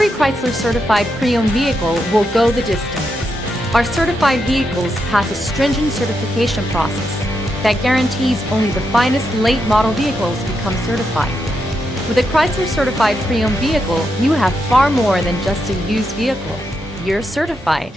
Every Chrysler certified pre-owned vehicle will go the distance. Our certified vehicles pass a stringent certification process that guarantees only the finest late model vehicles become certified. With a Chrysler certified pre-owned vehicle, you have far more than just a used vehicle. You're certified.